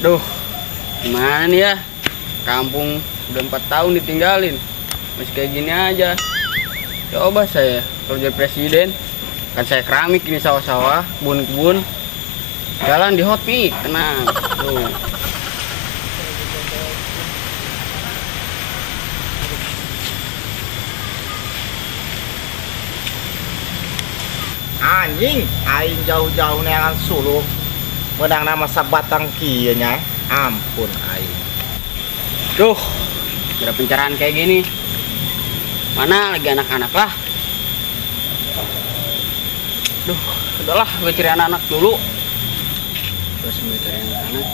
Duh, gimana nih ya? Kampung udah 4 tahun ditinggalin, masih kayak gini aja. Coba saya kalau jadi presiden, kan saya keramik ini sawah-sawah, kebun-kebun, jalan di hot nih, tenang. Tuh. Anjing, aing jauh-jauh neangan Sulu menang nama sabatang kieu nya. Ampun aing. Duh, udah pencerahan kayak gini. Mana lagi anak-anak lah. Duh, udahlah gue cari anak-anak dulu. Terus gue cari anak-anak.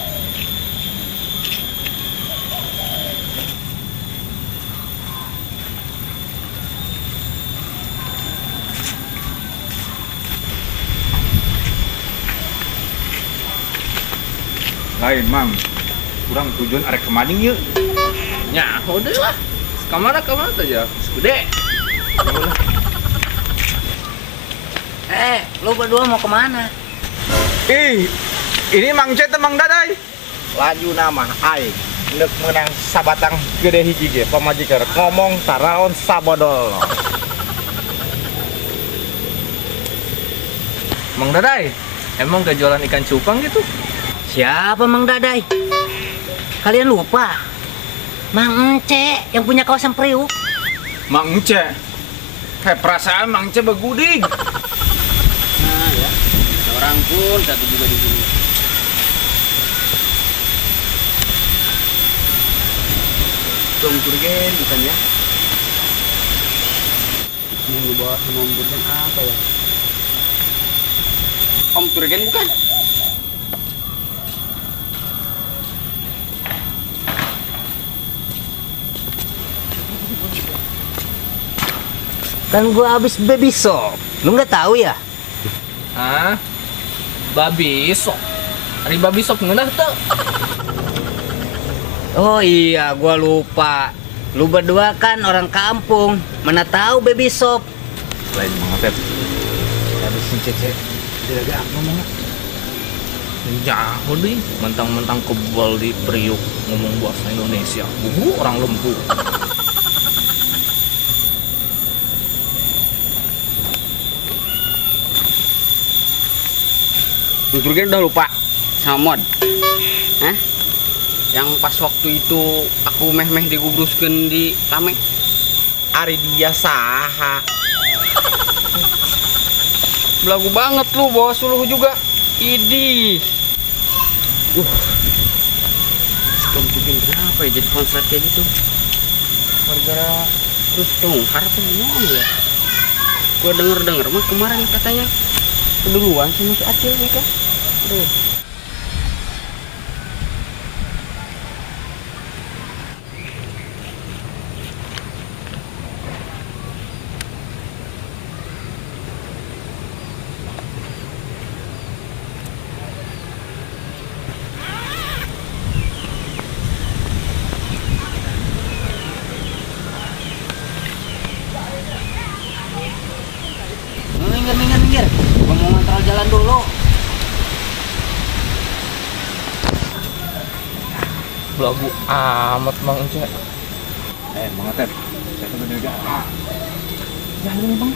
Lain mang, kurang tujuan arek kemaning yuk. Ya, udah lah. Kemana aja? Gede. Lu berdua mau kemana? Ih, ini mang Cet mang Dadai. Laju nama aing neuk menang sabatang gede hiji ge pamajikan ngomong taraon sabodol. Mang Dadai, emang gak jualan ikan cupang gitu? Siapa Mang Dadai? Kalian lupa? Mang Ence yang punya kawasan Priuk. Mang Ence, perasaan mang Ence beguding. Nah ya, ada orang pun satu juga di sini. Tunggu turgen bukan ya? Yang di bawah sama Om Turgen apa ya? Om Turgen bukan? Kan gua habis baby shop. Lu nggak tahu ya? Hah? Babi sok. Hari babi sok ngeunah tuh. Oh iya, gua lupa. Lu berdua kan orang kampung, mana tahu baby shop. Lain mang Tet. Habisin Cece. Dia ngomong. Jauh deh, mentang-mentang kebal di Priuk ngomong bahasa Indonesia. Orang lembu. Om Turgen udah lupa sama Mod. Hah? Yang pas waktu itu aku meh-meh digubruskeun di Tame. Ari dia saha? Belagu banget lu bawa suluh juga. Idih. Om Turgen kenapa ya jadi konslet kayak gitu? Gara-gara terus dong harapan gimana ya? Gua denger mah kemarin katanya keduluan sama si Acil nih kan. Aduh. Minggir. Gua mau ngantar jalan dulu. Belagu amat Mang Ence. Mang Tet. Saya tuh bener gak. Jangan Bang.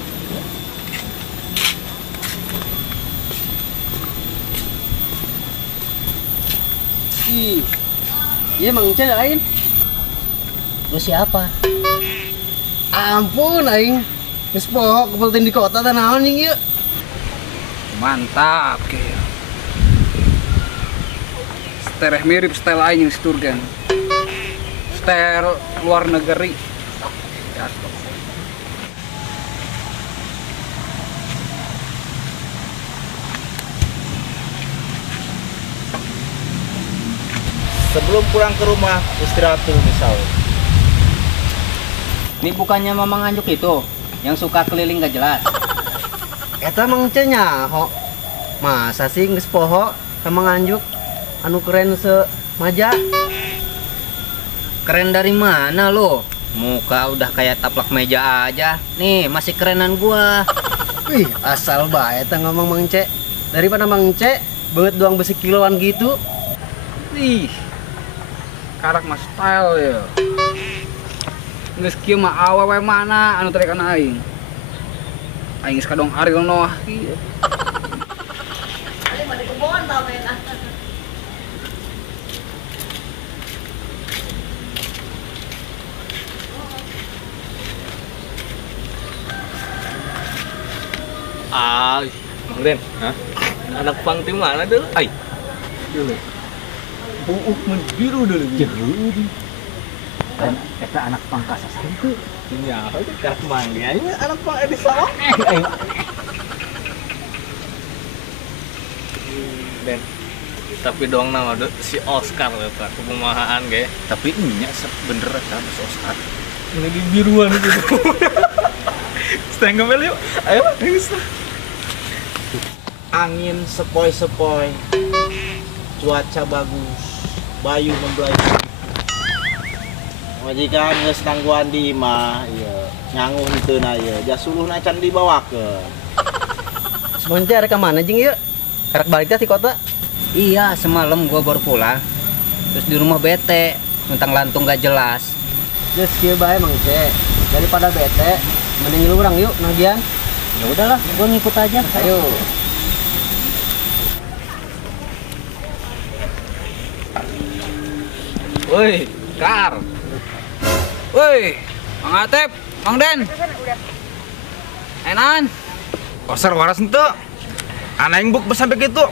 Ih. Iya Mang Ence lain. Lu siapa? Ampun aing. Geus poho kepeltin di kota teh naon jeung ieu? Mantap kayak stereh mirip style aing yang Turgen, style luar negeri. Sebelum pulang ke rumah istirahat dulu di sawah. Ini bukannya Mamang Anjuk itu yang suka keliling gak jelas. Eta Mang Ence nyaho. Masa sih geus poho sama nganjuk anu keren semaja? Keren dari mana lo? Muka udah kayak taplak meja aja. Nih, masih kerenan gua. Wih, asal bae eta ngomong Mang Ence. Daripada Mang Ence beungeut doang besi kiloan gitu. Ih, karak mas style ya. Geus kieu mah awewe mana anu tarekan aing. Aing geus kadong Ariel Noah kieu. Ah, Bang Den. Hah? Anak pang di mana dulu? Ai. Dulu. Buuk mun biru dulu. Jauh. Dan eta anak pangkasa itu. Ya, itu karak mangga. Ini anak pang di sawah. Den. Tapi doang nama si Oscar eta kekumahaan ge. Tapi nya bener kan si Oscar. Ini di biruan gitu. Setengah mel yuk. Ayo, Angin sepoi-sepoi, cuaca bagus, bayu membelai. Majikan geus tangguhan di imah, ieu nyanguh heuteuna ieu, jasuluhna can dibawakeun. Sebentar ke mana jeung ieu? Karek balik teh ti kota. Iya, semalam gua baru pulang. Terus di rumah bete, tentang lantung gak jelas. Geus kieu bae Mang Ce. Daripada bete, mending lu urang yuk nagian. Ya udahlah, gua ngikut aja. Ayo. Woi, Kar. Woi, Mang Atep, Mang Den. Enan. Oscar waras ente. Anak yang buk sampai gitu.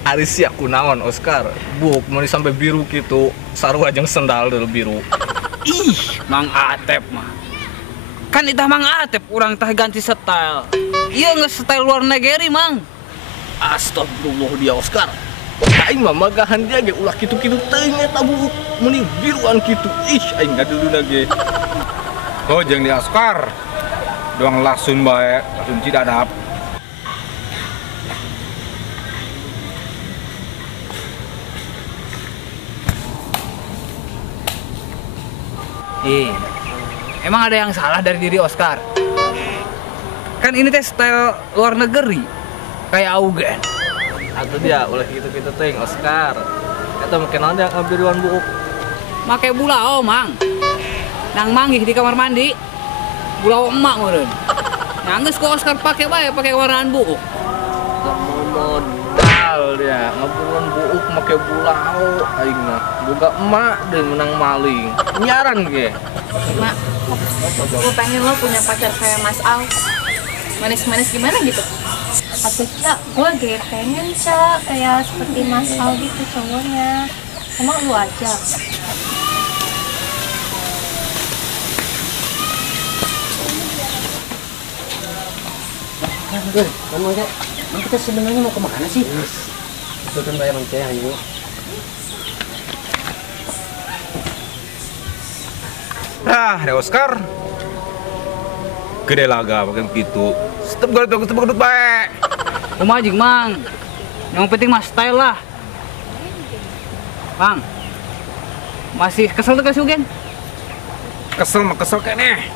Ari sia kunaon Oscar. Buk mau sampai biru gitu. Sarua jeung sendal dulu biru. Ih, Mang Atep mah. Kan itah Mang Atep urang tah ganti style. Iya nge style luar negeri, Mang. Astagfirullah dia Oscar. Aing mah magahan dia ge ulah kitu-kitu teuing eta buk. Mending biruan kitu. Ih, aing gaduduna ge. Oh, jeung di Oscar. Doang lasun bae, lasun cidadap. Emang ada yang salah dari diri Oscar? Kan ini teh style luar negeri. Kayak Augen. Atuh dia ulah kitu-kitu teuing Oscar. Eta mungkin naon yang biruan buuk. Make bulao, Mang. Nang manggih di kamar mandi. Bulao emak meureun. Nanggeus ku Oscar pake bae pake warnaan buuk. Modal dia ngaburuan buuk make bulao aing mah. Boga emak deui menang maling. Nyaran ge. Mak, gue pengen lo punya pacar kayak Mas Al. Manis-manis gimana gitu? Atuh Cak, gue gak pengen Cak kayak seperti Mas Al gitu cowoknya. Emang lu aja? Kamu aja. Emang kita sebenarnya mau kemana sih? Itu kan bae Mang Ce ayo. Ada Oscar. Gede laga makin gitu. Step gedut bae. Kumaha jeung Mang? Yang penting mah style lah. Mang. Masih kesel tuh kasih Ugen? Kesel mah kesel keneh.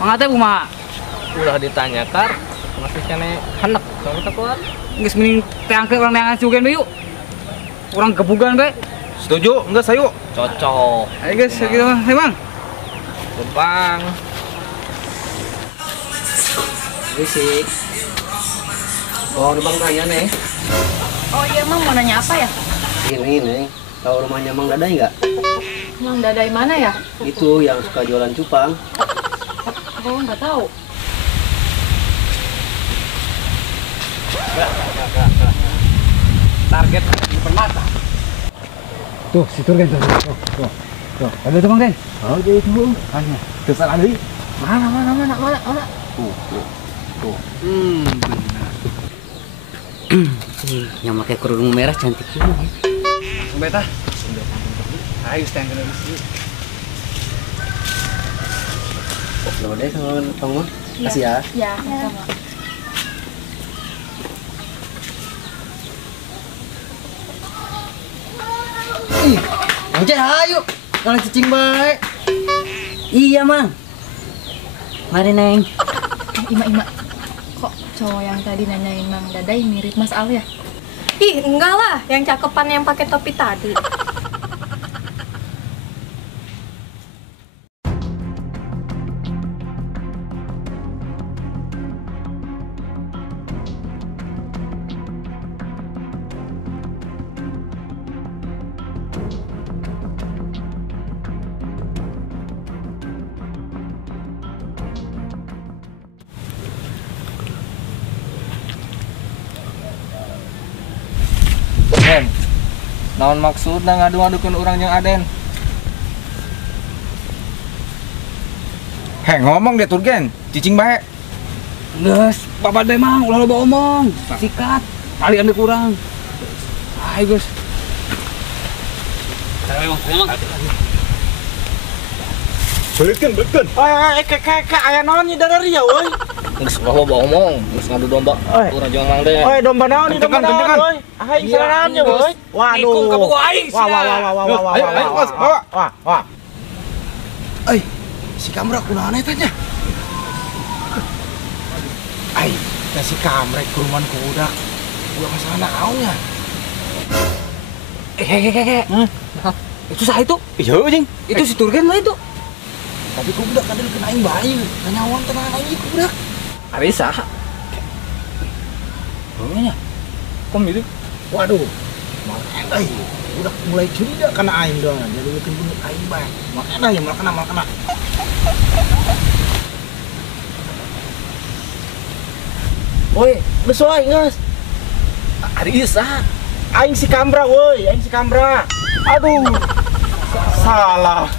Mang Atep kumaha? Ulah ditanya Kar, masih kene hanek kalau kita keluar. Geus mending teh angke urang neangan si Ugen we yuk. Urang gebugan bae. Setuju? Enggak sayu. Cocok. Ayo guys, gitu Mang. Gampang. Risik. Oh, Bang nanya nih. Oh iya Mang, mau nanya apa ya? Ini nih. Tahu rumahnya Mang Dadai nggak? Mang Dadai mana ya? Itu yang suka jualan cupang. Oh nggak tahu. Target di depan mata. Tuh, si Turgen tuh. Tuh. Ada tuh Bang Den. Oh, jadi itu. Hanya. Terus ada di Mana? Yang pakai kerudung merah cantik juga. Langsung beta. Ayo stand kena dulu. Loh deh kalau kamu. Kasih ya. Ya, sama. Ih, Mang Ce ayo. Kalau cicing bae. Iya, Mang. Mari, Neng. Ima. Kok cowok yang tadi nanyain Mang Dadai mirip Mas Al ya? Ih, enggak lah, yang cakepan yang pakai topi tadi. Den, naon maksudna ngadu-ngadukeun urang jeung Aden? Heh, ngomong deh Turgen, cicing bae. Geus, bapak teh mah ulah loba omong. Sikat, kalian teh kurang. Ayo, Gus. Beulikeun. Aya naon nya dari ya euy. Geus loba omong, geus ngadu domba. Urang jeung Mang Den. Oi, domba naon nih, domba Kencengan, naon, euy? Aing saranaannya, euy. Waduh. Wah. Euy, si Kamra kunaon eta nya? Ai, si Kamra kuruman ku budak. Gua masalah naonnya. Itu sah itu? Iya, jeung. Itu si Turgen lah itu. Tapi ku budak kadang kena aing bayi. Nanyawan tenan aing ku budak. Ari sah. Nya. Kom itu. Waduh. Makanya budak mulai curiga karena aing doang. Jadi bikin budak aing bae. Makanya ya malah kena. Woi, geus wae geus. Ari sah. Aing si Kamra woi, aing si Kamra. Aduh. Salah.